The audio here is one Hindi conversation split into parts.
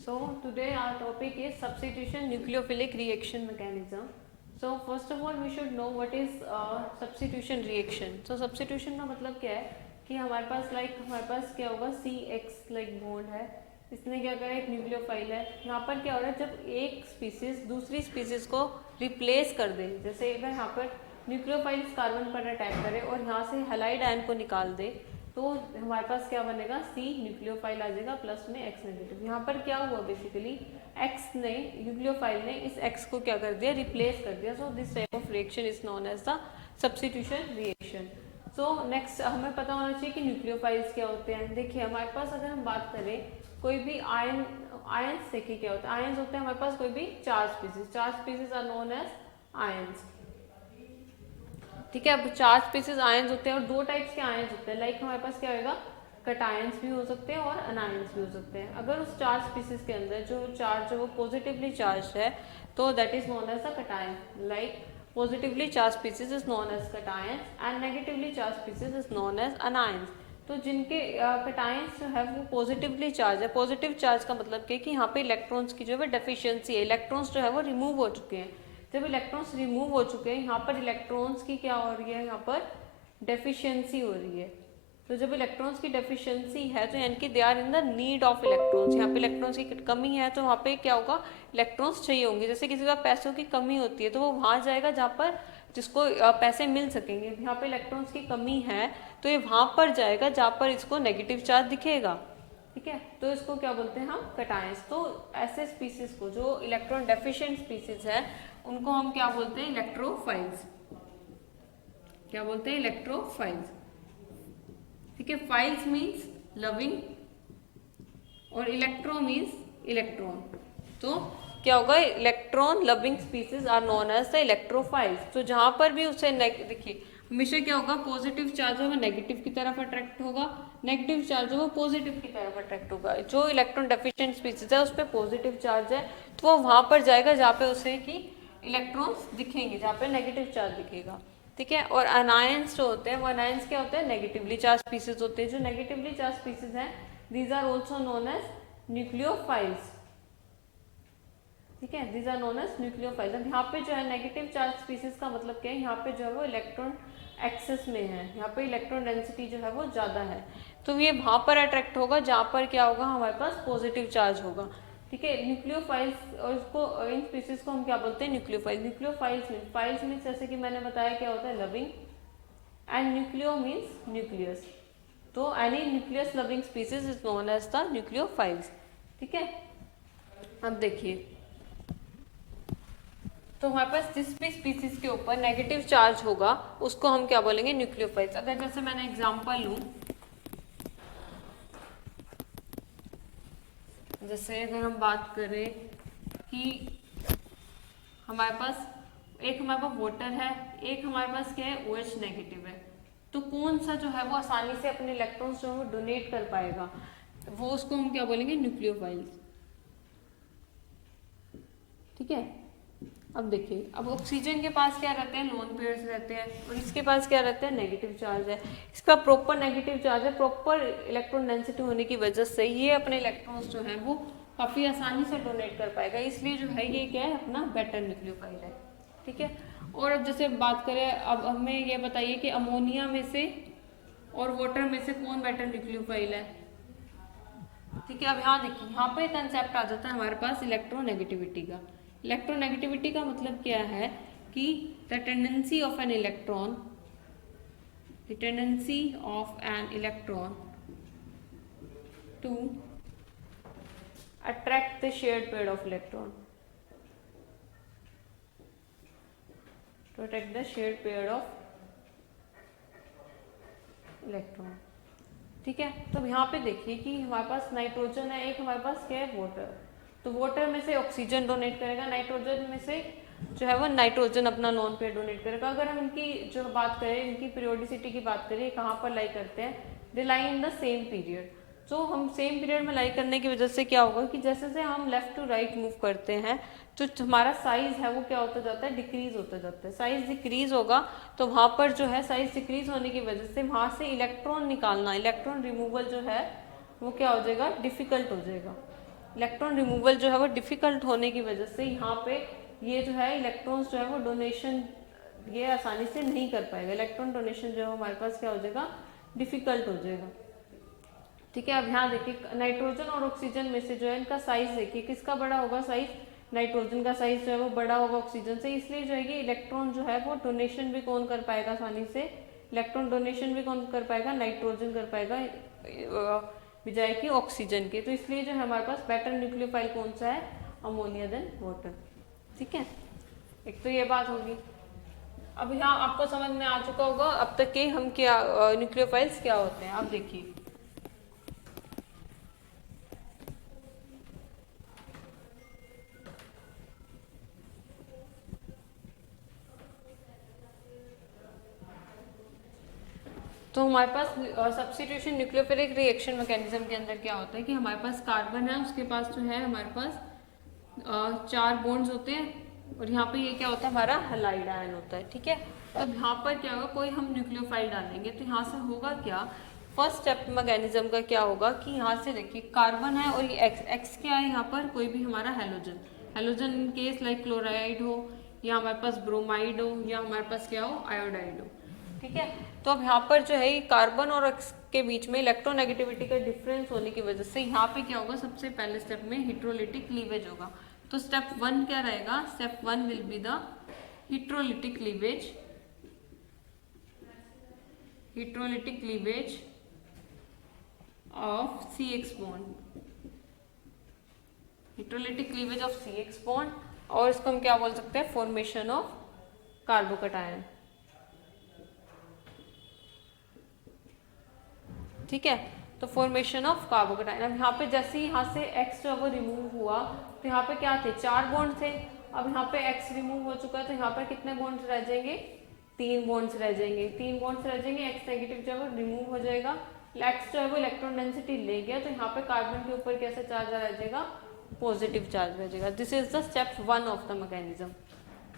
So today our topic is substitution nucleophilic reaction mechanism. So first of all we should know what is substitution reaction. So substitution का मतलब क्या है कि हमारे पास क्या होगा CX बॉन्ड है, इसने क्या करा एक न्यूक्लियोफाइल है, यहाँ पर क्या हो रहा है जब एक स्पीसीज दूसरी स्पीसीज को रिप्लेस कर दे, जैसे अगर यहाँ पर न्यूक्लियोफाइल कार्बन पर अटैक करे और यहाँ से हैलाइड आयन को निकाल दे तो हमारे पास क्या बनेगा C न्यूक्लियोफाइल आ जाएगा प्लस में X नेगेटिव। यहाँ पर क्या हुआ बेसिकली X ने न्यूक्लियोफाइल ने इस X को क्या कर दिया, रिप्लेस कर दिया। So this type of reaction is known as the substitution reaction. So next हमें पता होना चाहिए कि न्यूक्लियोफाइल्स क्या होते हैं। देखिए हमारे पास अगर हम बात करें कोई भी आयंस, देखिए क्या होता है, आयंस होते हैं हमारे पास कोई भी चार species are known as ions. ठीक है, अब चार स्पीसीज आयंस होते हैं और दो टाइप्स के आयंस होते हैं। लाइक हमारे पास क्या होगा, कटायंस भी हो सकते हैं और अनायंस भी हो सकते हैं। अगर उस चार स्पीसीज के अंदर जो चार्ज है वो पॉजिटिवली चार्ज है तो that is known as the cation. Like positively charge species is known as cations and negatively charge species is known as anions. तो जिनके कटायंस जो है वो पॉजिटिवली चार्ज है, पॉजिटिव चार्ज का मतलब क्या है कि यहाँ पे इलेक्ट्रॉन्स की जो है डेफिशिएंसी है, इलेक्ट्रॉन्स जो है वो रिमूव हो चुके हैं। जब इलेक्ट्रॉन्स रिमूव हो चुके हैं यहाँ पर इलेक्ट्रॉन्स की क्या हो रही है, यहाँ पर डेफिशिएंसी हो रही है। तो जब इलेक्ट्रॉन्स की डेफिशिएंसी है तो यानी कि they are in the need of electrons, यहाँ पे इलेक्ट्रॉन्स की कमी है तो वहाँ पे क्या होगा, इलेक्ट्रॉन्स चाहिए होंगे। जैसे किसी का पैसों की कमी होती है तो वो वहाँ जाएगा जहाँ पर जिसको पैसे मिल सकेंगे। यहाँ पे इलेक्ट्रॉन्स की कमी है तो ये वहाँ पर जाएगा जहाँ पर इसको नेगेटिव चार्ज दिखेगा। ठीक है, तो इसको क्या बोलते हैं हम, कटायंस। तो ऐसे स्पीसीज को जो इलेक्ट्रॉन डेफिशिएंट स्पीसीज है उनको हम क्या बोलते हैं, इलेक्ट्रोफाइल्स। क्या बोलते हैं, इलेक्ट्रोफाइल्स। ठीक है, फाइल्स मीन्स लविंग और इलेक्ट्रो मीन्स इलेक्ट्रॉन। तो क्या होगा, electron loving species are known as the electrophiles. तो जहां पर भी उसे देखिए हमेशा क्या होगा, पॉजिटिव चार्ज है वो नेगेटिव की तरफ अट्रैक्ट होगा, नेगेटिव चार्ज है वो पॉजिटिव की तरफ अट्रैक्ट होगा। जो इलेक्ट्रॉन डेफिशिएंट स्पीसीज है उस पर पॉजिटिव चार्ज है तो वो वहां पर जाएगा जहाँ पे उसे कि इलेक्ट्रॉन्स दिखेंगे, जहाँ पे नेगेटिव चार्ज दिखेगा। ठीक है, और अनायंस जो होते हैं वो अनायंस क्या होते हैं, नेगेटिवली चार्ज स्पीसीज होते हैं। जो नेगेटिवली चार्ज स्पीसीज हैं these are also known as nucleophiles. ठीक है, these are known as nucleophiles. अब यहाँ पे जो है नेगेटिव चार्ज स्पीसीज का मतलब क्या है, यहाँ पे जो है वो इलेक्ट्रॉन एक्सेस में है, यहाँ पे इलेक्ट्रॉन डेंसिटी जो है वो ज्यादा है तो ये वहां पर अट्रैक्ट होगा जहाँ पर क्या होगा, हमारे पास पॉजिटिव चार्ज होगा। ठीक है, न्यूक्लियोफाइल्स और इसको इन स्पीसीज को हम क्या बोलते हैं, न्यूक्लियोफाइल। फाइल्स मीन्स जैसे कि मैंने बताया क्या होता है, loving, and nucleo means nucleus. तो any nucleus loving species is known as the nucleophiles. ठीक है, अब देखिए तो हमारे पास जिस भी स्पीसीज के ऊपर नेगेटिव चार्ज होगा उसको हम क्या बोलेंगे, न्यूक्लियोफाइल्स। अगर जैसे मैंने एग्जांपल लूं, जैसे अगर हम बात करें कि हमारे पास वाटर है, एक हमारे पास क्या है, OH नेगेटिव है, तो कौन सा जो है वो आसानी से अपने इलेक्ट्रॉन्स जो है वो डोनेट कर पाएगा, वो उसको हम क्या बोलेंगे, न्यूक्लियोफाइल्स। ठीक है, अब देखिए अब ऑक्सीजन के पास क्या रहते हैं, लोन पेयर्स रहते हैं और इसके पास क्या रहता है, नेगेटिव चार्ज है। इसका प्रॉपर नेगेटिव चार्ज है, प्रॉपर इलेक्ट्रॉन डेंसिटी होने की वजह से ये अपने इलेक्ट्रॉन्स जो है वो काफ़ी आसानी से डोनेट कर पाएगा, इसलिए जो है ये क्या है, अपना बेटर न्यूक्लियोफाइल है। ठीक है, और अब जैसे बात करें, अब हमें ये बताइए कि अमोनिया में से और वाटर में से कौन बेटर न्यूक्लियोफाइल है। ठीक है, अब यहाँ देखिए यहाँ पे कंसेप्ट आ जाता है हमारे पास इलेक्ट्रोनेगेटिविटी का। इलेक्ट्रोनेगेटिविटी का मतलब क्या है कि the tendency of an electron, the tendency of an electron to attract the shared pair of electron, to attract the shared pair of electron. ठीक है, तो यहाँ पे देखिए कि हमारे पास नाइट्रोजन है, एक हमारे पास क्या है, वाटर। तो वाटर में से ऑक्सीजन डोनेट करेगा, नाइट्रोजन में से जो है वो नाइट्रोजन अपना लोन पेयर डोनेट करेगा। अगर हम इनकी जो बात करें, इनकी पीरियोडिसिटी की बात करें, कहाँ पर लाई करते हैं, दे लाई इन द सेम पीरियड। तो हम सेम पीरियड में लाई करने की वजह से क्या होगा कि जैसे जैसे हम लेफ्ट टू राइट मूव करते हैं तो हमारा साइज है वो क्या होता जाता है, डिक्रीज होता जाता है। साइज डिक्रीज होगा तो वहाँ पर जो है साइज डिक्रीज होने की वजह से वहाँ से इलेक्ट्रॉन निकालना, इलेक्ट्रॉन रिमूवल जो है वो क्या हो जाएगा, डिफिकल्ट हो जाएगा। इलेक्ट्रॉन रिमूवल जो है वो डिफिकल्ट होने की वजह से यहाँ पे ये जो है इलेक्ट्रॉन्स जो है वो डोनेशन ये आसानी से नहीं कर पाएगा, इलेक्ट्रॉन डोनेशन जो है हमारे पास क्या हो जाएगा, डिफिकल्ट हो जाएगा। ठीक है, अब यहाँ देखिए नाइट्रोजन और ऑक्सीजन में से जो है इनका साइज देखिए किसका बड़ा होगा साइज, नाइट्रोजन का साइज जो है वो बड़ा होगा ऑक्सीजन से, इसलिए जो है कि इलेक्ट्रॉन जो है वो डोनेशन भी कौन कर पाएगा आसानी से, इलेक्ट्रॉन डोनेशन भी कौन कर पाएगा, नाइट्रोजन कर पाएगा बजाय कि ऑक्सीजन के। तो इसलिए जो है हमारे पास बेटर न्यूक्लियोफाइल कौन सा है, अमोनिया देन वाटर। ठीक है, एक तो ये बात होगी। अब यहाँ आपको समझ में आ चुका होगा अब तक के हम क्या न्यूक्लियोफाइल्स क्या होते हैं। अब देखिए तो हमारे पास सब्स्टिट्यूशन न्यूक्लियोफिलिक रिएक्शन मैकेनिज्म के अंदर क्या होता है कि हमारे पास कार्बन है, उसके पास जो है हमारे पास 4 बॉन्ड्स होते हैं और यहाँ पे ये क्या होता है हमारा हैलाइड आयन होता है। ठीक है, अब यहाँ पर क्या होगा, कोई हम न्यूक्लियोफाइल डालेंगे तो यहाँ से होगा क्या, फर्स्ट स्टेप मैकेनिज्म का क्या होगा कि यहाँ से देखिए कार्बन है और ये एक्स क्या है, यहाँ पर कोई भी हमारा halogen in case like chloride हो या हमारे पास ब्रोमाइड हो या हमारे पास क्या हो आयोडाइड हो। ठीक है, तो अब यहाँ पर जो है कार्बन और एक्स के बीच में इलेक्ट्रोनेगेटिविटी का डिफरेंस होने की वजह से यहाँ पे क्या होगा, सबसे पहले स्टेप में हिट्रोलिटिक क्लीवेज होगा। तो स्टेप 1 क्या रहेगा, step 1 will be the heterolytic cleavage of CX bond, heterolytic cleavage of CX bond, और इसको हम क्या बोल सकते हैं, फॉर्मेशन ऑफ कार्बोकैटायन। ठीक है, तो फॉर्मेशन ऑफ कार्बोकैटायन। अब यहाँ पे जैसे ही यहाँ से X जो है वो रिमूव हुआ तो यहाँ पे क्या थे, 4 बॉन्ड थे। अब यहाँ पे X रिमूव हो चुका है तो यहाँ पर कितने बॉन्ड्स रह जाएंगे, 3 बॉन्ड्स रह जाएंगे, 3 बॉन्ड्स रह जाएंगे। X नेगेटिव जो है वो रिमूव हो जाएगा, X जो है वो इलेक्ट्रॉन डेंसिटी ले गया तो यहाँ पे कार्बन के ऊपर कैसा चार्ज रह जाएगा, पॉजिटिव चार्ज रह जाएगा। This is the step 1 of the mechanism.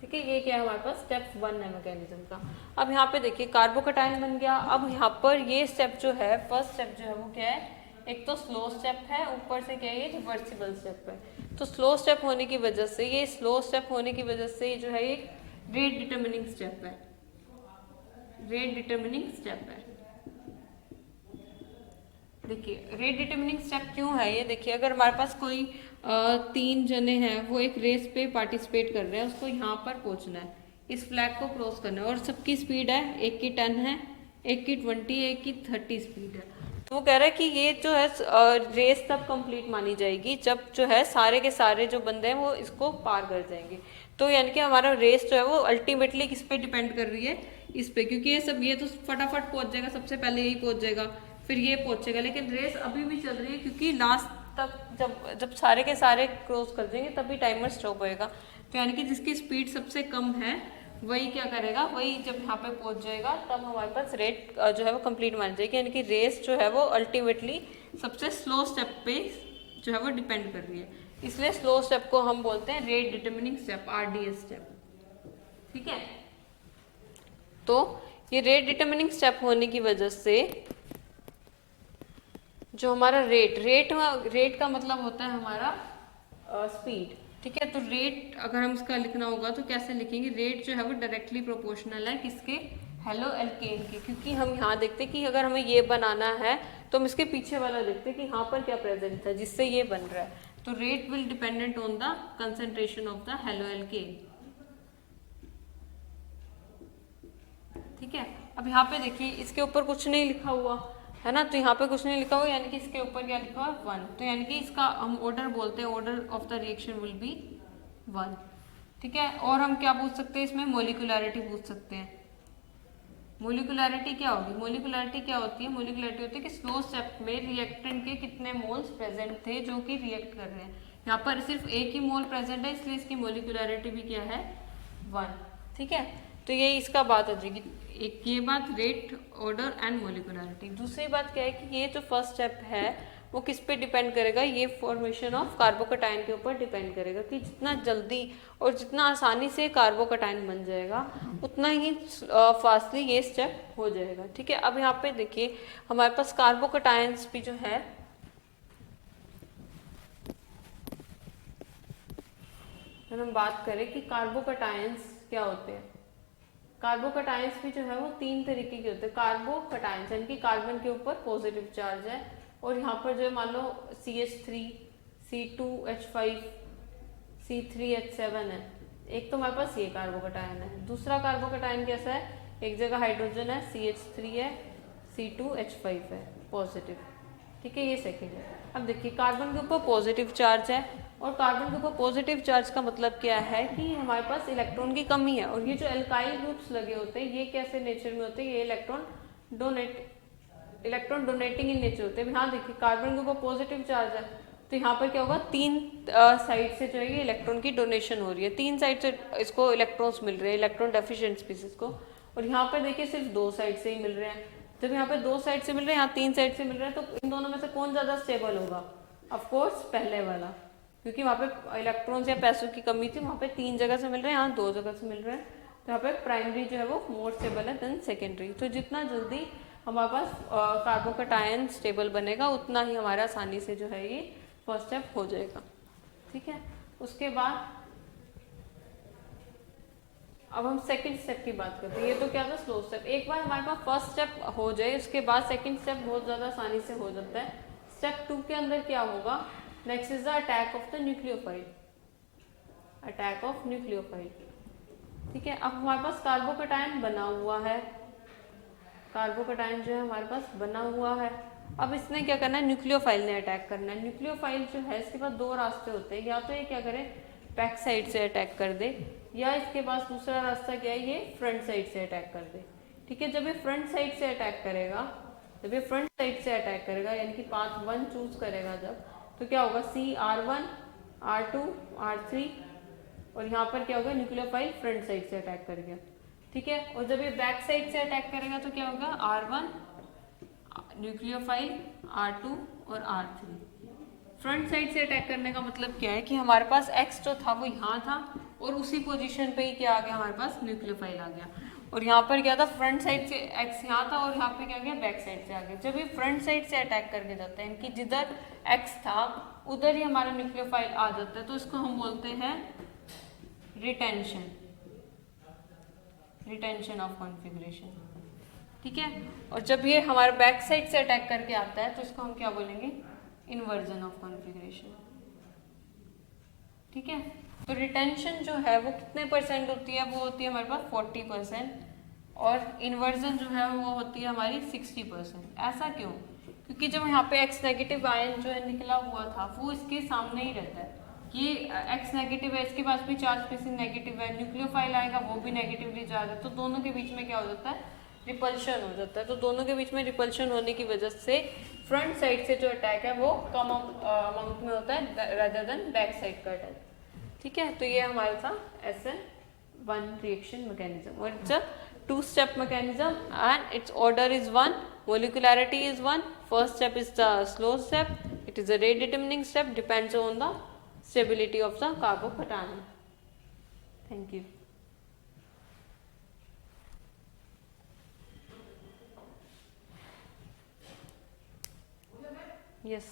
ठीक है, ये क्या है हमारे पास स्टेप 1 है मैकेनिज्म का। अब यहाँ पे देखिए कार्बोकैटायन बन गया। अब यहाँ पर ये स्टेप जो है, फर्स्ट स्टेप जो है वो क्या है, एक तो स्लो स्टेप है, ऊपर से क्या है ये रिवर्सिबल स्टेप है। तो स्लो स्टेप होने की वजह से ये जो है ये रेट डिटर्मिनिंग स्टेप है, देखिए रेट डिटर्मिनिंग स्टेप क्यों है ये, देखिए अगर हमारे पास कोई 3 जने हैं वो एक रेस पे पार्टिसिपेट कर रहे हैं, उसको यहाँ पर पहुँचना है, इस फ्लैग को क्रॉस करना है और सबकी स्पीड है, एक की 10 है, एक की 20, एक की 30 स्पीड है। तो वो कह रहा है कि ये जो है रेस तब कंप्लीट मानी जाएगी जब जो है सारे के सारे जो बंदे हैं वो इसको पार कर जाएंगे। तो यानी कि हमारा रेस जो है वो अल्टीमेटली किस पे डिपेंड कर रही है, इस पे, क्योंकि ये तो फटाफट पहुँच जाएगा, सबसे पहले यही पहुँच जाएगा, फिर ये पहुँचेगा, लेकिन रेस अभी भी चल रही है क्योंकि लास्ट तक जब सारे के सारे क्रॉस कर देंगे तभी टाइमर स्टॉप होएगा। तो यानी कि जिसकी स्पीड सबसे कम है वही क्या करेगा, वही जब यहाँ पे पहुँच जाएगा तब हमारे पास रेट जो है वो कंप्लीट मान जाएगी। यानी कि रेस जो है वो अल्टीमेटली सबसे स्लो स्टेप पे जो है वो डिपेंड कर रही है, इसलिए स्लो स्टेप को हम बोलते हैं rate determining step, RDS step. ठीक है, तो ये रेट डिटर्मिनिंग स्टेप होने की वजह से जो हमारा रेट का मतलब होता है हमारा स्पीड। ठीक है, तो रेट अगर हम इसका लिखना होगा तो कैसे लिखेंगे, रेट जो है वो डायरेक्टली प्रोपोर्शनल है किसके, हेलो एल्केन के, क्योंकि हम यहाँ देखते हैं कि अगर हमें ये बनाना है तो हम इसके पीछे वाला देखते हैं कि यहाँ पर क्या प्रेजेंट है जिससे ये बन रहा है। तो rate will dependent on the concentration of the halo alkane. ठीक है, अब यहाँ पे देखिए इसके ऊपर कुछ नहीं लिखा हुआ है ना, तो यहाँ पे कुछ नहीं लिखा हुआ, यानी कि इसके ऊपर क्या लिखा हुआ, 1, तो यानी कि इसका हम ऑर्डर बोलते हैं, order of the reaction will be 1। ठीक है, और हम क्या पूछ सकते हैं इसमें, मोलिकुलरिटी पूछ सकते हैं। मोलिकुलरिटी क्या होगी, मोलिकुलरिटी क्या होती है, मोलिकुलरिटी होती है कि स्लो स्टेप में रिएक्टेंट के कितने मोल्स प्रेजेंट थे जो कि रिएक्ट कर रहे हैं। यहाँ पर सिर्फ एक ही मोल प्रेजेंट है इसलिए इसकी मोलिकुलरिटी भी क्या है, 1। ठीक है, तो ये इसका बात हो जाएगी, एक ये बात रेट, ऑर्डर एंड मोलिकुलरिटी। दूसरी बात क्या है कि ये जो फर्स्ट स्टेप है वो किस पे डिपेंड करेगा, ये फॉर्मेशन ऑफ कार्बोकैटायन के ऊपर डिपेंड करेगा कि जितना जल्दी और जितना आसानी से कार्बोकैटायन बन जाएगा उतना ही फास्टली ये स्टेप हो जाएगा। ठीक है, अब यहाँ पे देखिए हमारे पास कार्बोकैटायंस भी जो है अगर हम बात करें कि कार्बोकटायंस क्या होते हैं, कार्बोकटायंस भी जो है वो 3 तरीके के होते हैं। कार्बोकटायंस यानी कि कार्बन के ऊपर पॉजिटिव चार्ज है, और यहाँ पर जो मान लो CH3, C2H5, C3H7 है, एक तो हमारे पास ये कार्बोकटायन है। दूसरा कार्बोकटायन कैसा है, एक जगह हाइड्रोजन है, CH3 है, C2H5 है पॉजिटिव, ठीक है, ये सेकेंड है। अब देखिए कार्बन के ऊपर पॉजिटिव चार्ज है, और कार्बन के ऊपर पॉजिटिव चार्ज का मतलब क्या है कि हमारे पास इलेक्ट्रॉन की कमी है। और ये जो एल्काइल ग्रुप्स लगे होते हैं ये कैसे नेचर में होते हैं, ये इलेक्ट्रॉन डोनेटिंग इन नेचर होते हैं। यहाँ देखिए कार्बन के ऊपर पॉजिटिव चार्ज है, तो यहाँ पर क्या होगा, 3 साइड से जो है ये इलेक्ट्रॉन की डोनेशन हो रही है, 3 साइड से इसको इलेक्ट्रॉन्स मिल रहे हैं, इलेक्ट्रॉन डेफिशिएंट स्पीसीज को। और यहाँ पर देखिए सिर्फ 2 साइड से ही मिल रहे हैं। जब यहाँ पे 2 साइड से मिल रहे हैं, यहाँ 3 साइड से मिल रहे हैं, तो इन दोनों में से कौन ज्यादा स्टेबल होगा, ऑफ कोर्स पहले वाला, क्योंकि वहाँ पे इलेक्ट्रॉन्स या पैसों की कमी थी, वहाँ पे 3 जगह से मिल रहे हैं, यहाँ 2 जगह से मिल रहे हैं, तो यहाँ पे प्राइमरी जो है वो मोर स्टेबल है देन सेकेंडरी। तो जितना जल्दी हमारे पास कार्बोकटायन स्टेबल बनेगा उतना ही हमारा आसानी से जो है ये फर्स्ट स्टेप हो जाएगा, ठीक है। उसके बाद अब हम सेकंड स्टेप की बात करते हैं। ये तो क्या था, स्लो स्टेप। एक बार हमारे पास फर्स्ट स्टेप हो जाए उसके बाद सेकंड स्टेप बहुत ज़्यादा आसानी से हो जाता है। स्टेप 2 के अंदर क्या होगा, next is the attack of the nucleophile, attack of nucleophile, ठीक है। अब हमारे पास कार्बोकटायन बना हुआ है, कार्बोकटायन जो है हमारे पास बना हुआ है। अब इसने क्या करना है, न्यूक्लियोफाइल ने अटैक करना है। न्यूक्लियोफाइल जो है इसके पास 2 रास्ते होते हैं, या तो ये क्या करे बैक साइड से अटैक कर दे, या इसके पास दूसरा रास्ता क्या है, ये फ्रंट साइड से अटैक कर दे, ठीक है। जब ये फ्रंट साइड से अटैक करेगा, जब ये फ्रंट साइड से अटैक करेगा यानी कि पाथ 1 चूज करेगा जब, तो क्या होगा, CR1 R2 R3, और यहाँ पर क्या होगा, न्यूक्लियोफाइल फ्रंट साइड से अटैक कर गया, ठीक है। और जब ये बैक साइड से अटैक करेगा तो क्या होगा, R1 न्यूक्लियोफाइल R2 और R3। फ्रंट साइड से अटैक करने का मतलब क्या है कि हमारे पास X जो था वो यहाँ था, और उसी पोजीशन पे ही क्या आ गया, हमारे पास न्यूक्लियोफाइल आ गया। और यहाँ पर क्या था, फ्रंट साइड से X यहाँ था, और यहाँ पे क्या गया, बैक साइड से आ गया। जब ये फ्रंट साइड से अटैक करके जाता है कि जिधर X था उधर ही हमारा न्यूक्लियोफाइल आ जाता है, तो इसको हम बोलते हैं रिटेंशन, रिटेंशन ऑफ कॉन्फ़िगरेशन, ठीक है। और जब ये हमारे बैक साइड से अटैक करके आता है तो इसको हम क्या बोलेंगे, इन्वर्जन ऑफ कॉन्फ़िगरेशन, ठीक है। तो रिटेंशन जो है वो कितने % होती है, वो होती है हमारे पास 40%, और इन्वर्जन जो है वो होती है हमारी 60%। ऐसा क्यों, क्योंकि जब यहाँ पे X नेगेटिव आयन जो है निकला हुआ था वो इसके सामने ही रहता है, ये X नेगेटिव है, इसके पास भी चार्ज स्पीसीज नेगेटिव है, न्यूक्लियोफाइल आएगा वो भी नेगेटिवली चार्ज है, तो दोनों के बीच में क्या हो जाता है, रिपल्शन हो जाता है। तो दोनों के बीच में रिपल्शन होने की वजह से फ्रंट साइड से जो अटैक है वो कम अमाउंट में होता है रादर देन बैक साइड का अटैक, ठीक है। तो ये हमारा था SN1 रिएक्शन मैकेनिज्म, और it's a 2-step mechanism and its order is 1, molecularity is 1, first step is the slow step, it is a rate determining step, depends on the stability of the carbocation. Thank you. Yes.